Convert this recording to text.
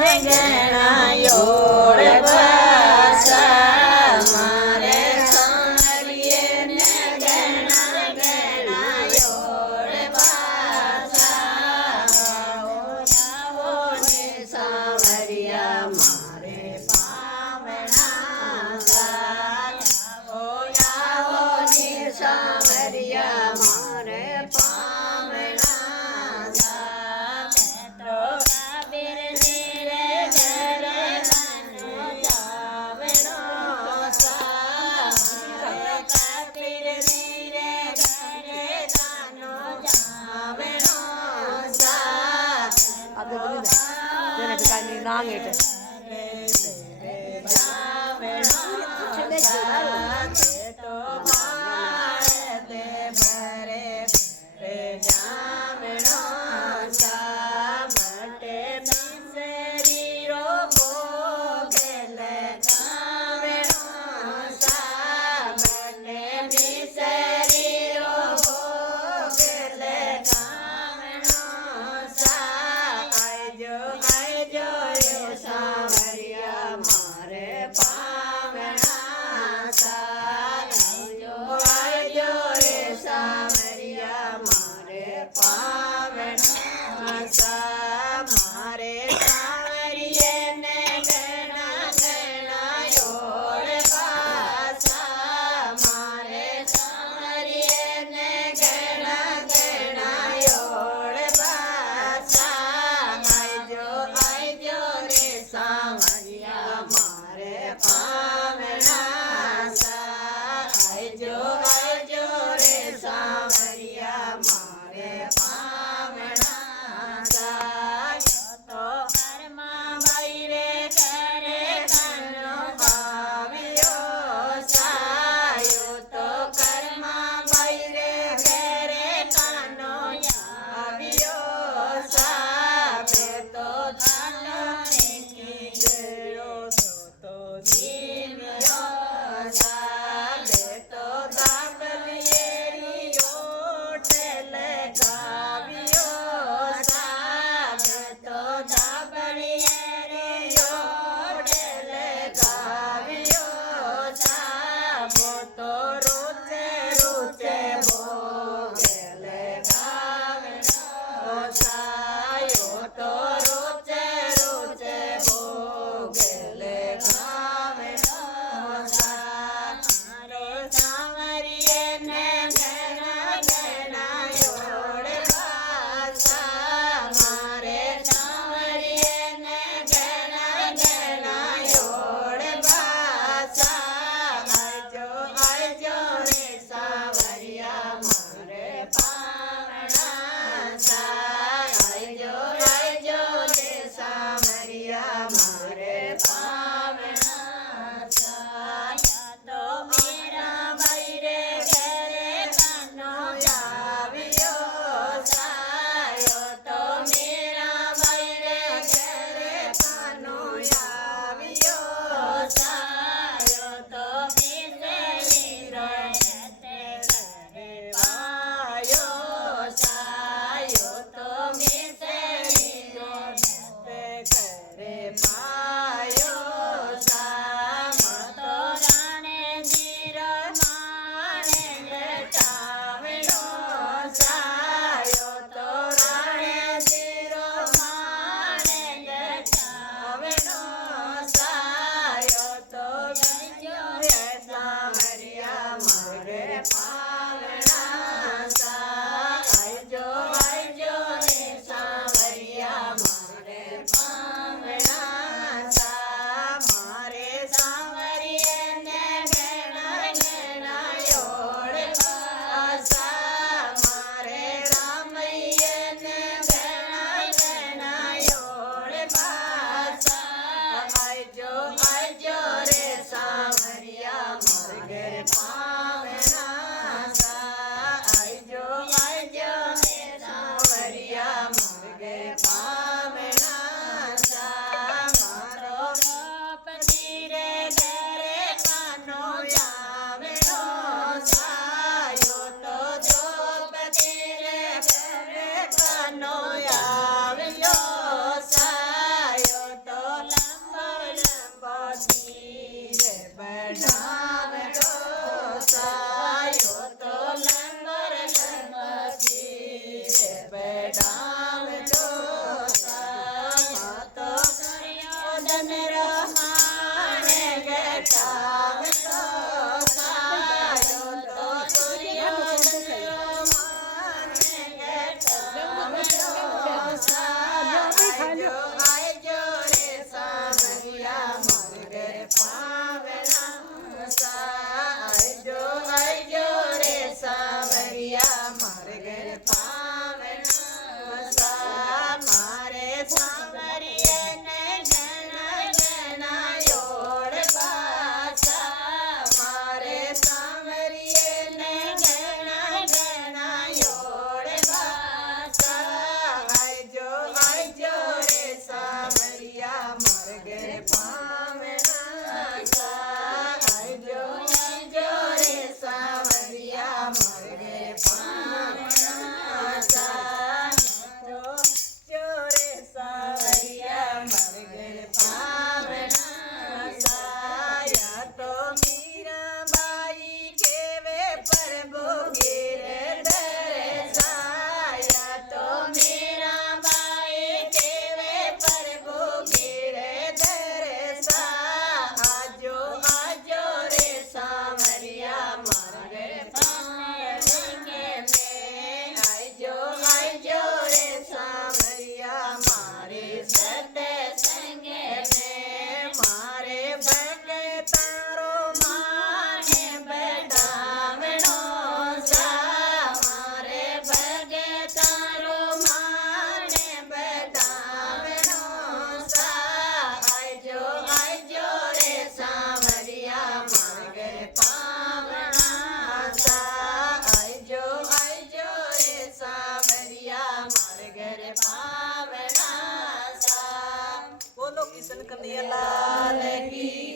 ગણાયોળ પાસા મારે સાવરિયને ગણાયોળ પાસા આવો ને સાવરિયા મારે પાવણા આવો ને સાવરિયા મારે પાવણા સા આજો આજો રે સાવરિયા મારે પાવણા સા ચોરે સાવરિયા મારે પાવણા સાયા તો મીરાબાઈ કેવે પ્રભુ ગીર દરસાયા તો મીરાબાઈ કેવે પ્રભુ ગીર દરસા આજો આજો રે સાવરિયા મારે પાવણે આજો આજો રે સાવરિયા મારે સતસંગે મારે ભગતારો માને બધાવણો સા મારે ભગતારો માને બધાવણો સા આજો આજો રે સાવરિયા મારે પાવણા સા આજો આજો રે સાવરિયા મારે પાવણા સા બોલો કિશન કનૈયા લાલ કી